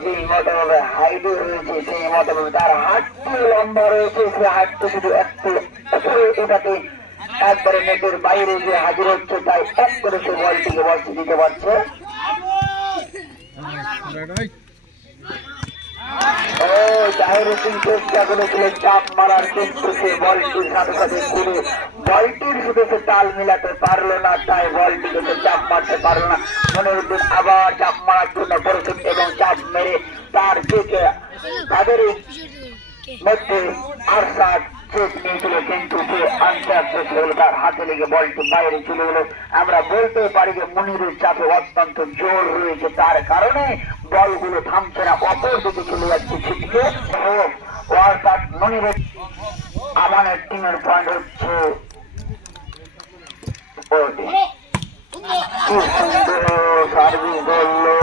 যে মতভাবে হাইটে রয়েছে সেই মতভাবে তার হাতটি লম্বা রয়েছে, সে হাতটি শুধু একটু উপরে ওঠাতে একবারে নেটের বাইরে যে হাজির হচ্ছে, তাই এক করে সে বলটিকে বলটি দিতে পারছে। চেষ্টা করেছিল চাপ মারার, কিন্তু সে বলটির সাথে সাথে ঘুরে বলটির শুধু সে তাল মিলাতে পারলো না, তাই বলটিকে সে চাপ মারতে পারলো না। মনিরুদ্দিন আবার চাপ মারার জন্য প্রস্তুত এবং চাপ মেরে তার দিকে তাদের মধ্যে আরশাদ চোখ নিয়েছিল, কিন্তু সে আনসার শেষ হলো, তার হাতে লেগে বলটি বাইরে চলে গেল। আমরা বলতে পারি যে মনিরের চাপে অত্যন্ত জোর রয়েছে, তার কারণে বলগুলো থামছে না, অপর দিকে চলে যাচ্ছে ছিটকে। অর্থাৎ মনিরের আমাদের টিমের পয়েন্ট হচ্ছে কি সুন্দর সার্ভিস করলো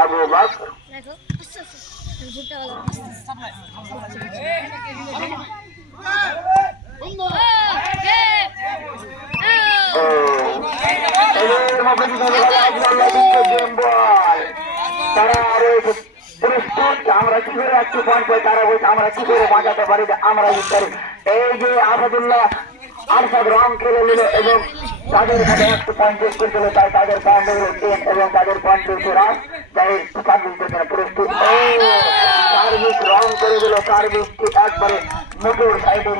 আবু বকর। তারা রয়েছে প্রস্তুত, আমরা কি করে একটু পয়েন্ট পাই, তারা বলছে আমরা কি করে বাঁচাতে পারি, আমরা পারি। এই যে আসাদুল্লাহ আরশাদ রং খেলে নিল এবং তাদের সাথে একটু পয়েন্ট যোগ করে দিল, তাই তাদের পয়েন্ট হল 10 এবং তাদের পয়েন্ট হচ্ছে রান, তাই সার্ভিস পেছনে প্রস্তুত। সার্ভিস রং করে দিল, সার্ভিস একবারে মোটর সাইকেল